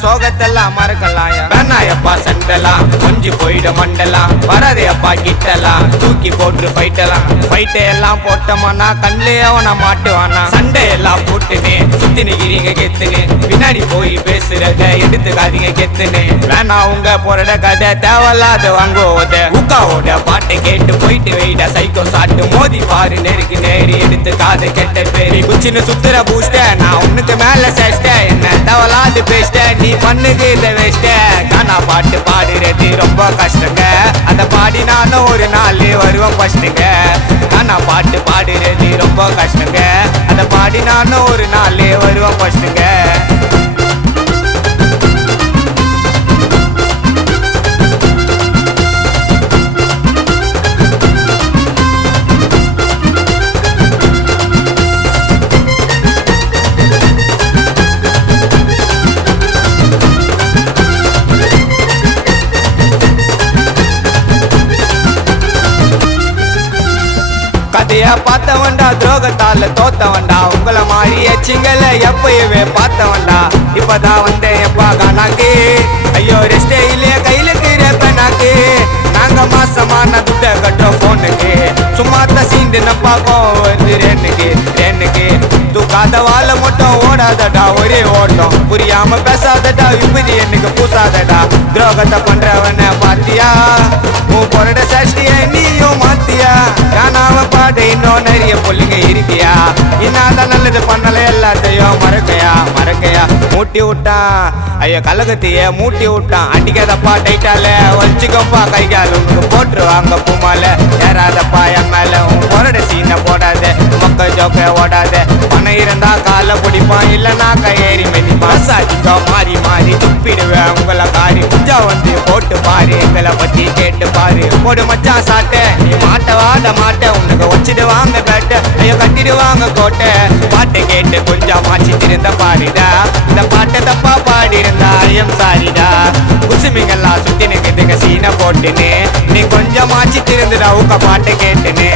சோகத்தெல்லாம் மறக்கலாம் வேணாயப்பா சண்டலாம் கொஞ்சி போயிட மண்டலாம் வராதையப்பா கிட்டலாம் தூக்கி போட்டு ஃபைட்டை எல்லாம் போட்டோம்னா கண்ணிலே அவனை மாட்டுவானா சண்டை எல்லாம் போட்டுனே சுத்தி நிக்கிறீங்க கெத்துனு பின்னாடி போய் பேசுறத எடுத்துக்காதீங்க கெத்துனு வேணா உங்க போறட கதை தேவையில்லாத வாங்குவோத உக்காவோட பாட்டை கேட்டு போயிட்டு வெயிட சைக்கோ சாட்டு மோதி பாரு நெருக்கு நேரி எடுத்து காதை கெட்ட பேரி குச்சின்னு சுத்துற பூஸ்ட நான் உனக்கு மேல சேஷ்ட என்ன தேவையில்லாது பேசிட்ட நீ பண்ணுது இதை வேஸ்ட கானா பாட்டு பாடுறது ரொம்ப கஷ்டங்க அதை பாடி நானும் ஒரு நாள் வருவேன் ஃபஸ்ட்டுங்க கானா பாட்டு பாடுறது ரொம்ப கஷ்டங்க அதை பாடி நானும் ஒரு நாள் வருவேன் ஃபஸ்ட்டுங்க கதையா பார்த்தவன்டா துரோகத்தால தோத்தவன்டா உங்களை மாதிரி எச்சிங்களை எப்பயவே பார்த்தவன்டா இப்பதான் வந்தேன் எப்பா கானாக்கு ஐயோ ரெஸ்டே இல்லையே கையில கீரப்பனாக்கு நாங்க மாசமான துட்ட கட்டுறோம் போனுக்கு சும்மாத்த சீண்டு நப்பாக்கும் வந்து ரென்னுக்கு தூக்காத வாழ மட்டும் ஓடாதடா ஒரே ஓட்டம் புரியாம பேசாதடா இப்படி எனக்கு பூசாதடா துரோகத்தை பண்றவன பாத்தியா உன் பொருட சஷ்டிய நீயும் மாத்தியா காணாம பாடு இன்னும் நிறைய பொல்லுங்க இருக்கியா இன்னாதான் நல்லது பண்ணல எல்லாத்தையும் மறக்கையா மூட்டி விட்டான் ஐயோ கலகத்தைய மூட்டி விட்டான் அடிக்காதப்பா டைட்டால வச்சுக்கப்பா கைகால் உனக்கு போட்டுருவாங்க பூமால ஏறாதப்பா என் மேல உன் பொருட சீனை போடாத மக்க ஜோக்க ஓடாத பணம் இருந்தா காலை பிடிப்பான் இல்லைன்னா கையேறி மெதிப்பான் சாதிக்கும் மாறி துப்பிடுவேன் உங்களை காரி குஞ்சா வந்து போட்டு பாரு எங்களை பத்தி கேட்டு பாரு போடு மச்சான் சாட்டை நீ வாட மாட்ட உனக்கு வச்சிடுவாங்க பேட்டை ஐயோ கட்டிடுவாங்க கோட்டை பாட்டை கேட்டு கொஞ்சம் மாச்சி திருந்த பாருடா இந்த பாட்டை தப்பா பாடி இருந்தா ஐயம் சாரிடா குசுமிங்கெல்லாம் சுத்தி நிற்குதுங்க சீனை போட்டுன்னு நீ கொஞ்சம் மாச்சி திருந்துடா உங்க பாட்டை கேட்டுன்னு